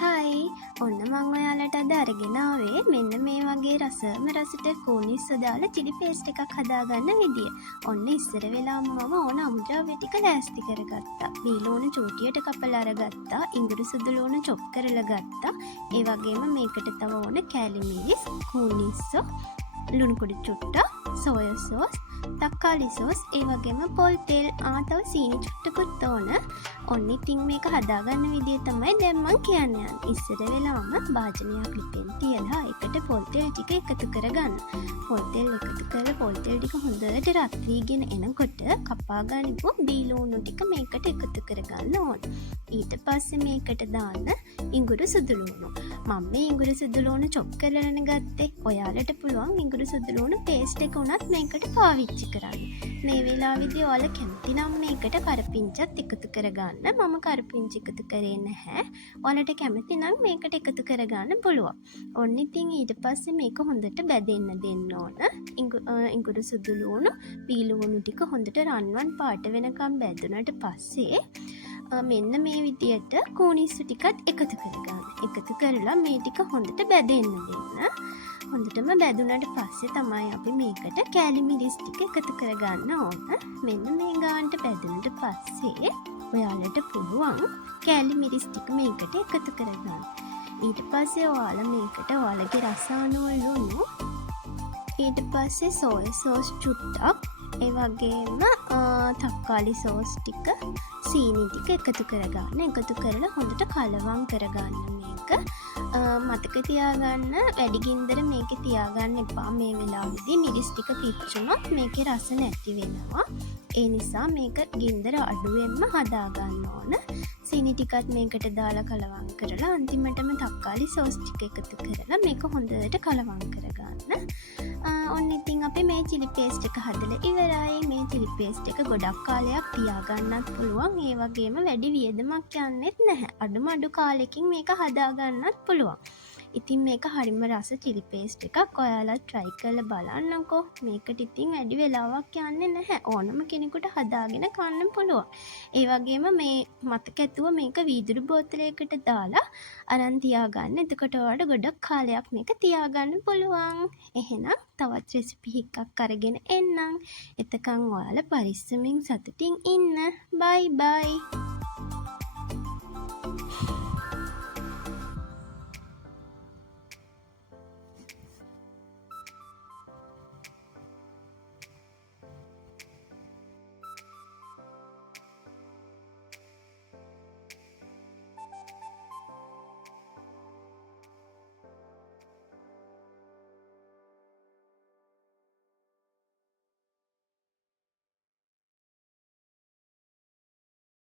හයි ඔන්න මං ඔයාලට අද අරගෙන ආවේ මෙන්න මේ වගේ රසම රසට කෝනිස්සෝ දාලා චිලි පේස්ට් එකක් හදාගන්න විදිය. ඔන්න ඉස්සර වෙලාම මම ඕන අමුද්‍රව්‍ය ටික ලෑස්ති කරගත්තා. බීලෝන චූටියට කපලා අරගත්තා. ඉඟුරු සුදුලෝන චොප් කරලා ගත්තා. ඒ වගේම මේකට තව ඕන කෑලි මිරිස්, කෝනිස්සෝ, ලුණු පොඩි චුට්ටක්, සෝයා සෝස්, තක්කාලි සෝස්, ඒ වගේම පොල් තෙල්, තව සීනි චුට්ටකුත් ඕන. ඔන්න ඉතින් මේක හදාගන්න විදිය තමයි දැන් මං කියන්න යන්නේ. ඉස්සර වෙලාම භාජනයක් ලිපෙන් තියලා ඒකට පොල් තෙල් ටික එකතු කරගන්න. පොල් තෙල් එකතු කරලා පොල් තෙල් ටික හොඳට රත් වීගෙන එනකොට කපා ගනිපු බීලෝණු ටික මේකට එකතු කරගන්න ඕන. ඊට පස්සේ මේකට දාන්න ඉඟුරු සුදුලූණු. මම මේ ඉඟුරු සුදුලූණු චොප් කරලානේ ගත්තේ. ඔයාලට පුළුවන් ඉඟුරු සුදුලූණු පේස්ට් එක උනත් මේකට පාවිච්චි කරන්න. මේ වෙලාවේදී ඔයාලා කැමති නම් මේකට කරපිංචත් එකතු කරගන්න. මම කරපිංචි එකතු කරේ නැහැ. ඔයාලට කැමති නම් මේකට එකතු කරගන්න පුළුවන්. ඔන්න ඉතින් ඊට පස්සේ මේක හොඳට බැදෙන්න දෙන්න ඕන. ඉඟුරු සුදුලූණු බීලූණු ටික හොඳට රන්වන් පාට වෙනකම් බැදුනට පස්සේ මෙන්න මේ විදියට කෝනිස්සු ටිකත් එකතු කරගන්න. එකතු කරලා මේ ටික හොඳට බැදෙන්න දෙන්න. හොඳටම බැදුනට පස්සේ තමයි අපි මේකට කෑලි මිරිස් ටික එකතු කරගන්න ඕන. මෙන්න මේ ගානට බැදුනට පස්සේ ඔයාලට පුළුවන් කෑලි මිරිස් ටික මේකට එකතු කරගන්න. ඊට පස්සේ ඔයාලා මේකට ඔයාලගේ රස අනුව ලුණු, ඊට පස්සේ සෝයා සෝස් චුට්ටක්, ඒ වගේම තක්කාලි සෝස් ටික, සීනි ටික එකතු කරගන්න. එකතු කරලා හොඳට කලවම් කරගන්න මේක. මතක තියාගන්න වැඩි ගින්දර මේකේ තියාගන්න එපා. මේ වෙලාවේදී මිරිස් ටික පිච්චුනොත් මේකේ රස නැති වෙනවා. ඒ නිසා මේක ගින්දර අඩුවෙන්ම හදාගන්න ඕන. සීනි ටිකත් මේකට දාලා කලවම් කරලා අන්තිමටම තක්කාලි සෝස් ටික එකතු කරලා මේක හොඳට කලවම් කරගන්න. ඔන්න ඉතින් අපි මේ චිලි පේස්ට් එක හදලා ඉවරයි. මේ චිලි පේස්ට් එක ගොඩක් කාලයක් තියාගන්නත් පුළුවන්. ඒ වගේම වැඩි වියදමක් යන්නෙත් නැහැ. අඩු කාලෙකින් මේක හදාගන්නත් පුළුවන්. ඉතින් මේක හරිම රස චිලි පේස්ට් එකක්. ඔයාලා try කරලා බලන්නකෝ. මේකට ඉතින් වැඩි වෙලාවක් යන්නේ නැහැ. ඕනම කෙනෙකුට හදාගෙන කන්න පුළුවන්. ඒ වගේම මේ මතක ඇතුව මේක වීදුරු බෝතලයකට දාලා අරන් තියාගන්න. එතකොට ඔයාලට ගොඩක් කාලයක් මේක තියාගන්න පුළුවන්. එහෙනම් තවත් රෙසිපි එකක් අරගෙන එන්නම්. එතකන් ඔයාලා පරිස්සමින් සතුටින් ඉන්න. bye bye.